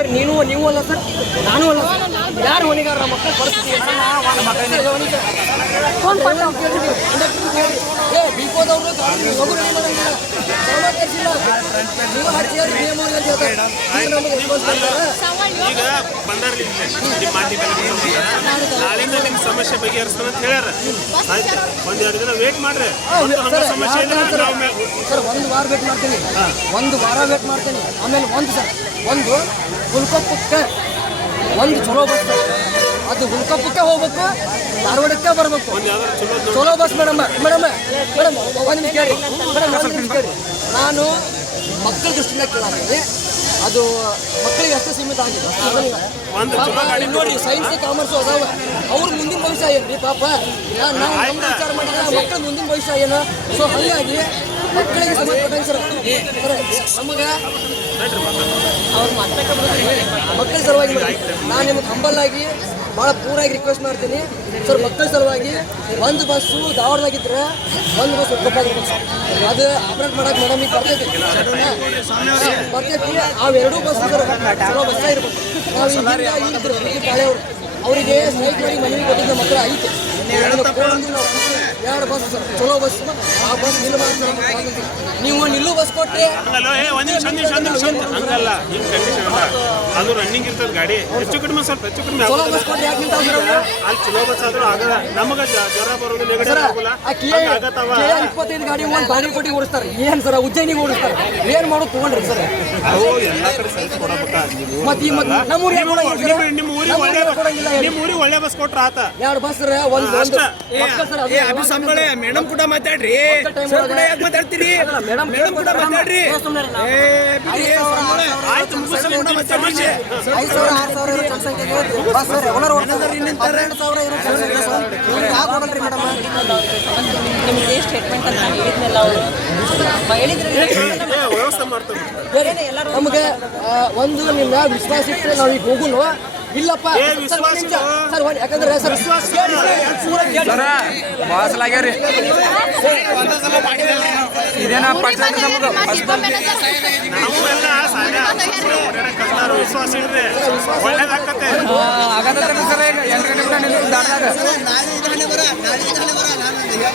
ಹೊಣೆಗಾರ ನೀನು ನೀವು ಅಲ್ಲ ಸರ್. ನಾನು ಅಲ್ಲ ಸರ್. ಯಾರು ಹೊಣಿಗಾರ ನಮ್ಮ ಮಕ್ಕಳ? ಪರಿಸ್ಥಿತಿ ರೆಡಿ ಮಾಡಂಗಿಲ್ಲ ನೀವು ನಿಯಮ ಅಂತ ಹೇಳ್ತಾರೆ ಈಗ ನಮಗೆ response ಮಾಡ್ತಾರೆ. ಈಗ ಬಂದಾರ್ಲಿ ನಿಮ್ಮ ಮಾತಿಗೆ ನಾಳಿಂದ ನಿಮ್ಮ ಸಮಸ್ಯೆ ಬಗೆಹರಿಸ್ತಾರೆ ಅಂತ ಹೇಳ್ಯಾರ. ಆಯ್ತು. ಒಂದ್ ಎರಡು ದಿನ ವೇಟ್ ಮಾಡ್ರಿ. ಸಮಸ್ಯೆ ಸರ್, ಒಂದು ವಾರ ವೇಟ್ ಮಾಡ್ತೀನಿ. ಒಂದು ವಾರ ವೇಟ್ ಮಾಡ್ತೀನಿ. ಆಮೇಲೆ ಒಂದು ಸರ್ ಒಂದು ಹುಲ್ಕೊಪ್ಪಕ್ಕೆ ಒಂದು ಚಲೋ ಸರ್. ಅದು ಹುಲ್ಕಪ್ಪಕ್ಕೆ ಹೋಗ್ಬೇಕು ಧಾರವಾಡಕ್ಕೆ ಬರಬೇಕು. ಚಲೋ ಬಸ್ ಮೇಡಮ್ ಮೇಡಮ್ ಮೇಡಮ್ ಒಂದು ನಿಮಿಷ ಕೇಳಿ ಮೇಡಮ್ ಒಂದು ನಿಮಿಷ ಕೇಳಿ ನಾನು ಮಕ್ಕಳ ದೃಷ್ಟಿಯಿಂದ ಕೇಳಾಗ್ತದೆ ಅದು ಮಕ್ಕಳಿಗೆ ಅಷ್ಟೇ ಸೀಮಿತ ಆಗಿದೆ. ಪಾಪ ನೋಡಿ ಸೈನ್ಸ್ ಕಾಮರ್ಸ್ ಅದಾವ. ಅವ್ರ ಮುಂದಿನ ಭವಿಷ್ಯ ಏನ್ರಿ ಪಾಪ? ನಾ- ನಾವು ವಿಚಾರ ಮಾಡಿದ್ರೆ ಮಕ್ಕಳ ಮುಂದಿನ ಭವಿಷ್ಯ ಏನು? ಸೊ ಹಾಗಾಗಿ ನಮಗೆ ಮಕ್ಕಳ ಸಲುವಾಗಿ ನಾನು ನಿಮ್ಗೆ ಹಂಬಲ್ ಆಗಿ ಭಾಳ ಪೂರಾಗಿ ರಿಕ್ವೆಸ್ಟ್ ಮಾಡ್ತೀನಿ ಸರ್ ಮಕ್ಕಳ ಸಲುವಾಗಿ ಒಂದು ಬಸ್ಸು ಧಾರವಾಡದಾಗಿದ್ರೆ ಒಂದು ಬಸ್ ಒಕ್ಕಪ್ಪಾಗಿರ್ಬೇಕು ಸರ್ ಅದು ಆಪರೇಟ್ ಮಾಡೋಕೆ ಮೇಡಮ್ ಈಗ ಬರ್ತೈತಿ ಬರ್ತೈತಿ ಅವೆರಡೂ ಬಸ್ ಸರ್ ಬಸ್ಸ ಇರ್ಬೇಕು ನಾವು ಈಗ ಇದ್ರು ಪಾಳೆಯವರು ಅವರಿಗೆ ಸ್ನೇಹಿತ ಮಾಡಿ ಮನೆಗೆ ಕೊಟ್ಟಿದ್ದ ಮಕ್ಕಳು ಐತೆ ಎರಡು ಬಸ್ ಚಲೋ ಬಸ್. ಆ ಬಸ್ ನಿಲ್ಬಾರ್ದು ನೀವು ನಿಲ್ಲು ಬಸ್ ಕೊಟ್ಟರೆ ಹಂಗಲ್ಲ ಕಂಡೀಷನ್ ಅಲ್ಲ ಅದು ರನ್ನಿಂಗ್ ಇರ್ತದ ಗಾಡಿ. ಹೆಚ್ಚು ಕಡಿಮೆ ಸ್ವಲ್ಪ ಹೆಚ್ಚು ಕಡಿಮೆ ಚಲೋ ಬಸ್ ಕೊಟ್ಟರೆ ಯಾಕೆ ನಿಂತಾವ್ ಸರ್ ಅವ್ರು? ಅಲ್ಲಿ ಚಲೋ ಬಸ್ ಆದ್ರೂ ಆಗಲ್ಲ. ನಮಗ ಜ್ವರ ಬರೋದು ನೆಗಡಿ ಆಗೋಲ್ಲ. ಆಗತ್ತವ? ಇಪ್ಪತ್ತೈದು ಗಾಡಿ ಒಂದು ಕೊಟ್ಟಿ ಓಡಿಸ್ತಾರೆ. ಏನ್ ಸರ್ ಉಜ್ಜಯಿನಿಗೆ ಓಡಿಸ್ತಾರೆ? ಏನ್ ಮಾಡೋದು ತಗೊಂಡ್ರಿ ಸರ್? ಅವು ಎಲ್ಲ ಕಡೆ ಸೈನ್ಸ್ ಕೊಡಬೇಕಾ ನೀವು. ಮತ್ತೆ ಈ ಮತ್ತೆ ನಮ್ಮ ಊರಿಗೆ ನಿಮ್ಮ ಊರಿಗೆ- ಒಳ್ಳೆ ನಿಮ್ಮ ಊರಿಗೆ ಒಳ್ಳೆ ಬಸ್ ಕೊಟ್ರ ಆತ. ಎರಡು ಬಸ್ ರೀ ಒಂದು ಒಂದು ಅಷ್ಟ. ಸರ್ ಏ ಮೇಡಮ್ ಕೂಡ ಮಾತಾಡ್ರಿ. ಸರ್ ಕೂಡ ಯಾಕೆ ಮಾತಾಡ್ತೀರಿ? ಮೇಡಮ್ ಮೇಡಮ್ ಕೂಡ ಮಾತಾಡ್ರಿ. ಏ, ಬಿಡಿ, ಆಯ್ತು ಸಮಸ್ಯೆ. ಐದು ಸಾವಿರ ಆರು ಸಾವಿರ ಇರೋ ಜನಸಂಖ್ಯೆಗೆ ಬಸ್ ರೆಗ್ಯುಲರ್ ಹನ್ನೆರಡು ಸಾವಿರ ಇರೋ ಜನಸಂಖ್ಯೆ ಸರ್ ಇವ್ರಿಗೆ ಯಾಕೆ ಕೊಡಲ್ರಿ ಮೇಡಮ್? ನಿಮಗೆ ಸ್ಟೇಟ್ಮೆಂಟ್ ಅಂತ ಹೇಳಿದ್ನಲ್ಲ ಅವರು. ಹೇಳಿದ್ರೆ. ವ್ಯವಸ್ಥೆ ಮಾಡ್ತಾರೆ ನಮಗೆ ಒಂದು ನಿಮ್ಮ ವಿಶ್ವಾಸ ಇಟ್ಟರೆ ನಾವು ಈಗ ಹೋಗುನು. ಇಲ್ಲಪ್ಪ ಏ, ಸರ್. ಸರ್ ಒಂದ್- ಯಾಕಂದ್ರೆ ಸರ್ ಸರ್, ಕೇಳಿ. ನಮ್ಮೆಲ್ಲ ಸಾಧ್ಯ. ಕಸ್ತಾರ ವಿಶ್ವಾಸ ಒಳ್ಳೇದಾಗತ್ತೆ.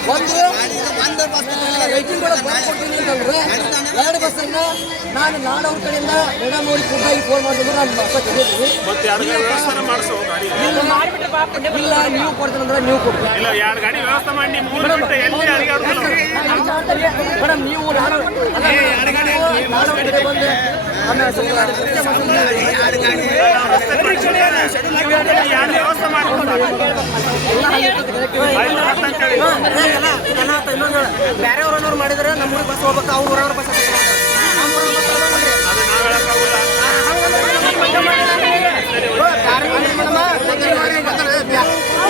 ಒಂದು ರೈಟಿಂಗ್ ಒಳಗೆ ಬಸ್ ಕೊಡ್ತೀನಿ ಅಂತಂದ್ರೆ ಎರಡು ಬಸ್ಸನ್ನ ನಾನು ನಾಡವ್ರ ಕಡೆಯಿಂದ ಮೇಡಮ್ ಅವ್ರಿಗೆ ಖುದ್ದಾಗಿ ಫೋನ್ ಮಾಡಿದ್ರು ನಾನು ಬಸ್ ಕೇಳಿದ್ವಿ ಇಲ್ಲ ನೀವು ಕೊಡ್ತೀನಂದ್ರೆ ನೀವು ಕೊಡ್ತೀರಿ? ಮೇಡಮ್ ನೀವು ನಾನು ಕಡೆ ಬಂದೆ ಮಾಡಿದ್ರೆ ನಮ್ಮೂರಿಗೆ ಬಸ್ ಹೋಗ್ಬೇಕು ಅವ್ರ ಊರವ್ರ ಬಸ್ ಬಸ್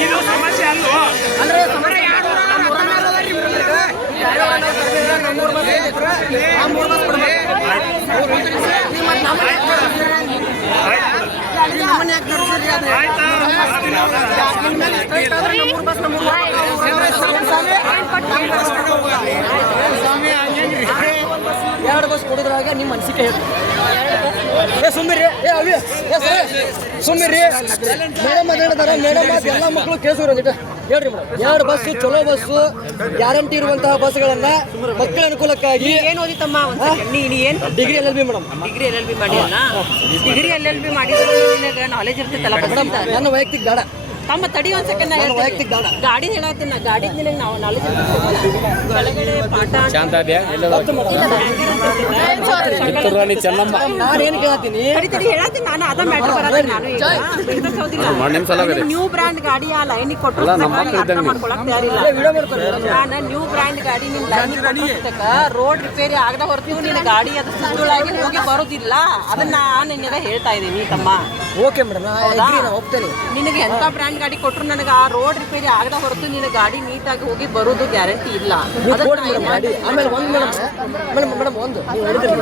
ಇದು ಸಮಸ್ಯೆ ಅಲ್ವೋ ಅಂದ್ರೆ ಸಮಸ್ಯೆ ನಮ್ಮ ಊರವ್ರು ಅದಾರ್ರಿ ಮೇಡಮ್ ಈಗ. ಬೇರೆ ಊರವ್ರು ಕರ್ದಿದ್ರೆ ನಮ್ಮ ಊರ್ ಬಸ್ ಹೋಗ್ಬೇಕ್ರಿ. ನಮ್ಮ ಊರ್ ಬಸ್ ಕೊಡ್ಬೇಕು. ಈಗ ಮತ್ತೆ ನಮ್ಮನ್ನ ಯಾಕ್ ಕರ್ದಿದ್ರಿ? ನಮ್ಮನ್ನ ಯಾಕ್ ಕರ್ದಿದ್ರಿ ಅದು? ಆಯ್ತಾ ಕೊಡಿದ್ರಾಗ ನಿಮ್ಮ ಅನಿಸಿಕೆ ಏ ಸುಮ್ಮಿರಿ ಏ ಅವಿ ಏ ಸರ್. ಸುಮ್ಮಿರಿ ಮೇಡಮ್ ಮಾತಾಡಿದಾರ ಮೇಡಮ್ ಅದು ಎಲ್ಲ ಮಕ್ಕಳು ಕೇಳಿಸೋರು ಒಂದಿಟ್ಟು ಹೇಳ್ರಿ ಮೇಡಮ್. ಎರಡು ಬಸ್ಸು ಚಲೋ ಬಸ್ಸು ಗ್ಯಾರಂಟಿ ಇರುವಂತಹ ಬಸ್ಗಳನ್ನ ಮಕ್ಕಳ ಅನುಕೂಲಕ್ಕಾಗಿ. ಏನ್ ಓದಿತಮ್ಮ ನೀನು ನೀ ನೀ ಏನ್? Degree L L B madam. Degree L L B ಮಾಡಿ ಡಿಗ್ರಿ ಎಲ್ ಎಲ್ ಬಿ ಮಾಡಿದ್ರೆ ನಾಲೆಜ್ ಇರ್ತೈತಲ್ಲ ಮೇಡಮ್ ನನ್ನ ವೈಯಕ್ತಿಕ ಬೇಡ. ತಮ್ಮ ತಡಿ ಒಂದ್ ಸೆಕೆಂಡ್ ನನ್ನ ಗಾಡಿ ಹೇಳತ್ತೀನಿ ಗಾಡಿ ನಿನಗೆ ನಾವು ನಾಲೆಜ್ ಕೆಳಗಡೆ ಪಾಠ ನಾನು ಏನು ಕೇಳ್ತೀನಿ ತಡಿ ತಡಿ ಹೇಳತ್ತೀನಿ. ನಾನು ಅದ ಮ್ಯಾಟ್ರ್ ನಾನು ಈಗ ನ್ಯೂ ಬ್ರ್ಯಾಂಡ್ ಗಾಡಿ ಆ ಲೈನಿಗೆ ಕೊಟ್ಟರು ಮಾಡ್ಕೊಳಕ್ ತಯಾರಿಲ್ಲ. ನಾನು ನ್ಯೂ ಬ್ರ್ಯಾಂಡ್ ಗಾಡಿ ನಿನ್ ಲೈನಿಗೆ ರೋಡ್ ರಿಪೇರಿ ಆಗದ ಹೊರತು ನಿನ್ನ ಗಾಡಿ ಅದು ಸುತ್ತೊಳಗೆ ಹೋಗಿ ಬರೋದಿಲ್ಲ. ಅದನ್ನ ನಾನು ನಿನಗೆ ಹೇಳ್ತಾ ಇದ್ದೀನಿ ತಮ್ಮ. ಓಕೆ ಮೇಡಮ್ ಹೋಗ್ತೇನೆ ನಿನಗೆ ಎಂತ ಬ್ರ್ಯಾಂಡ್ ಗಾಡಿ ಕೊಟ್ರು ನನಗೆ ಆ ರೋಡ್ ರಿಪೇರಿ ಆಗದ ಹೊರತು ನಿನ್ನ ಗಾಡಿ ನೀಟಾಗಿ ಹೋಗಿ ಬರೋದು ಗ್ಯಾರಂಟಿ ಇಲ್ಲ. ಆಮೇಲೆ ಒಂದು ಮೇಡಮ್ ಮೇಡಮ್ ಒಂದು